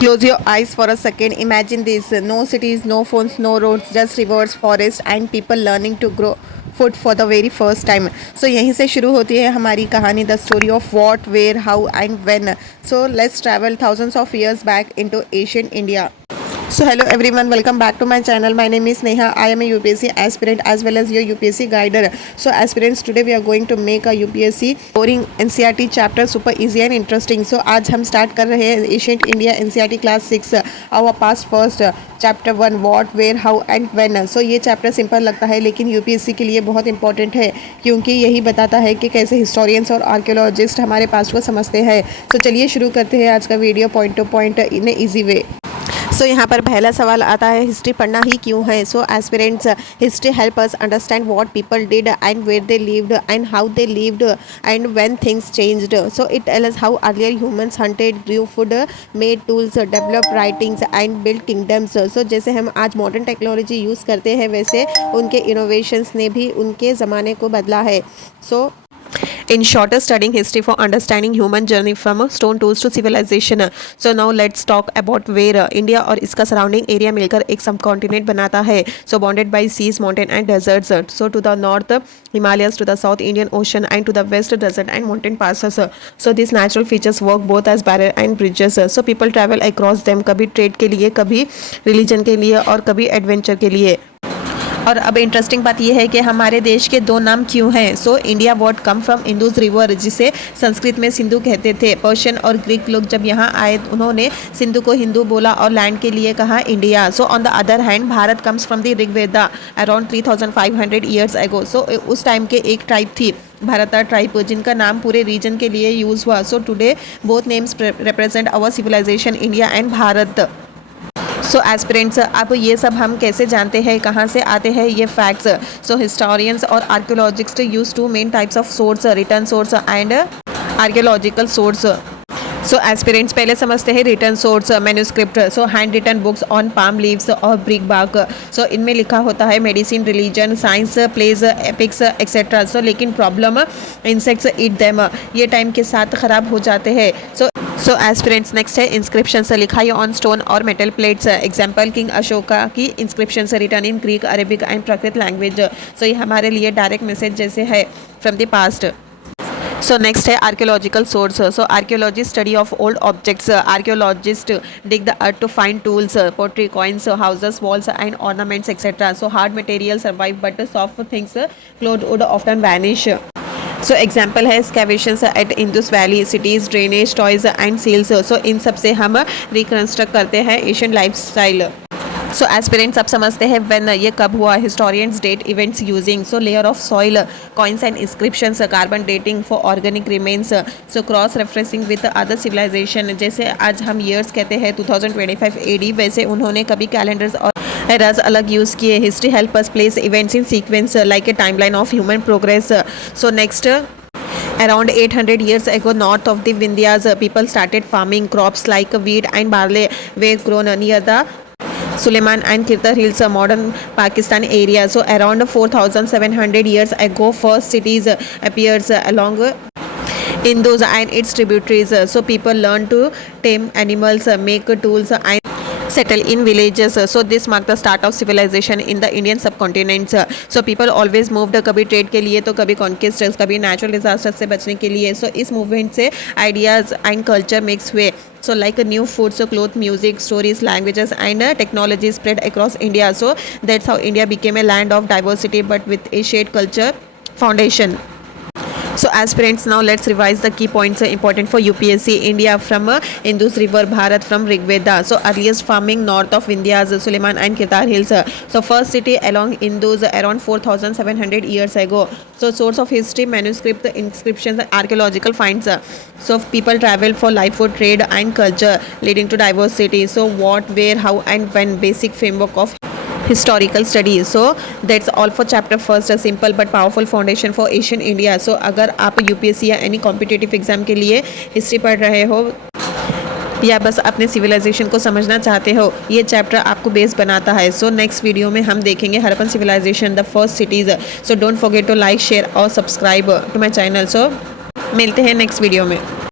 Close your eyes for a second. Imagine this: no cities, no phones, no roads, just rivers, forests, and people learning to grow food for the very first time. So यहीं से शुरू होती है हमारी कहानी, the story of what, where, how and when. So let's travel thousands of years back into ancient India. So hello everyone, welcome back to my channel. My name is Neha. I am a UPSC aspirant as well as your UPSC guider. So aspirants, today we are going to make a UPSC boring NCERT chapter super easy and interesting. So आज हम start कर रहे हैं ancient India NCERT class 6 our past first chapter 1 what, where, how and when. So ये chapter simple लगता है लेकिन UPSC के लिए बहुत इंपॉर्टेंट है क्योंकि यही बताता है कि कैसे हिस्टोरियंस और आर्कियोलॉजिस्ट हमारे पास्ट को समझते हैं. तो चलिए शुरू करते हैं आज का video point to point in a easy way. So यहाँ पर पहला सवाल आता है, हिस्ट्री पढ़ना ही क्यों है. So aspirants, history help us understand what people did and where they lived and how they lived and when things changed. So it tells how earlier humans hunted, grew food, made tools, develop writings and build kingdoms. So जैसे हम आज modern technology use करते हैं वैसे उनके innovations ने भी उनके ज़माने को बदला है. सो in short, studying history for understanding human journey from stone tools to civilization. So now let's talk about where India और इसका surrounding area मिलकर एक subcontinent बनाता है. So bounded by seas, mountain and deserts. So to the north Himalayas, to the south Indian Ocean and to the west desert and mountain passes. So these natural features work both as barrier and bridges. So people travel across them, कभी trade के लिए, कभी religion के लिए और कभी adventure के लिए. और अब इंटरेस्टिंग बात यह है कि हमारे देश के दो नाम क्यों हैं. So India word come from Indus river, जिसे संस्कृत में सिंधु कहते थे. पर्शियन और ग्रीक लोग जब यहाँ आए उन्होंने सिंधु को हिंदू बोला और लैंड के लिए कहा India. So on the other hand Bharat comes from the Rigveda around 3500 years ago. So उस टाइम के एक ट्राइब थी भारता ट्राइब जिनका नाम पूरे रीजन के लिए यूज़ हुआ. So today both names represent our civilization India and Bharat. So aspirants, अब ये सब हम कैसे जानते हैं, कहाँ से आते हैं ये फैक्ट्स. सो हिस्टोरियंस और archaeologists use two main types of source, written source and archaeological source. So aspirants, पहले समझते हैं written source, manuscript. So hand written books on palm leaves और ब्रिक बार्क. सो इनमें लिखा होता है medicine, religion, science, plays, epics etcetera. So लेकिन problem, insects eat them, ये टाइम के साथ ख़राब हो जाते हैं. सो एस्पिरेंट्स, नेक्स्ट है इंस्क्रिप्शन. लिखा है ऑन स्टोन और metal plates. Example king Ashoka की inscription written in Greek, Arabic and Prakrit language. So ये हमारे लिए डायरेक्ट मैसेज जैसे है from the past. So next है archaeological source. So archaeologists study of old objects. Archaeologists dig the earth to find tools, pottery, coins, houses, walls and ornaments etcetera. So hard material survive but soft things, cloth wood often vanish. So example है excavations at Indus valley, cities, drainage, toys and seals. So इन सब से हम reconstruct करते हैं Asian life style. So aspirants, अब समझते हैं व्हेन, ये कब हुआ. Historians date events using so layer of soil, coins and inscriptions, carbon dating for organic remains. So cross referencing with other civilisation. जैसे आज हम ईयर्स कहते हैं 2025 AD, वैसे उन्होंने कभी कैलेंडर्स और एराज अलग यूज़ किए. History help us place events in sequence like a timeline of human progress. So next, around 800 years ago, north of the Vindhyas, people started farming. Crops like wheat and barley were grown near the Suleiman and Kirtar Hills, modern Pakistan area. So around 4700 years ago, first cities appears along Indus and its tributaries. So people learned to tame animals, make tools and settle in villages. So this marked the start of civilization in the Indian subcontinent. So people always moved, कभी trade के लिए तो कभी conquest, कभी natural disaster से बचने के लिए. सो इस मूवमेंट से आइडियाज एंड कल्चर मिक्स हुए. So like new foods, clothes, music, stories, languages and technology spread across India. So that's how India became a land of diversity but with a shared culture foundation. So aspirants, now let's revise the key points important for UPSC. India from Indus River, Bharat from Rigveda. So earliest farming north of Vindhyas, Suleiman and Kirtar Hills. So first city along Indus around 4700 years ago. So source of history, manuscript, inscriptions, archaeological finds. So people travel for life, for trade and culture leading to diversity. So what, where, how and when, basic framework of historical studies. So that's all for chapter first, simple but powerful foundation for Asian India. So अगर आप UPSC या any competitive exam के लिए history पढ़ रहे हो या बस अपने सिविलाइजेशन को समझना चाहते हो, ये चैप्टर आपको बेस बनाता है. सो नेक्स्ट वीडियो में हम देखेंगे Harappan civilization, the first cities. So don't forget to like, share और subscribe to my channel. So मिलते हैं नेक्स्ट वीडियो में.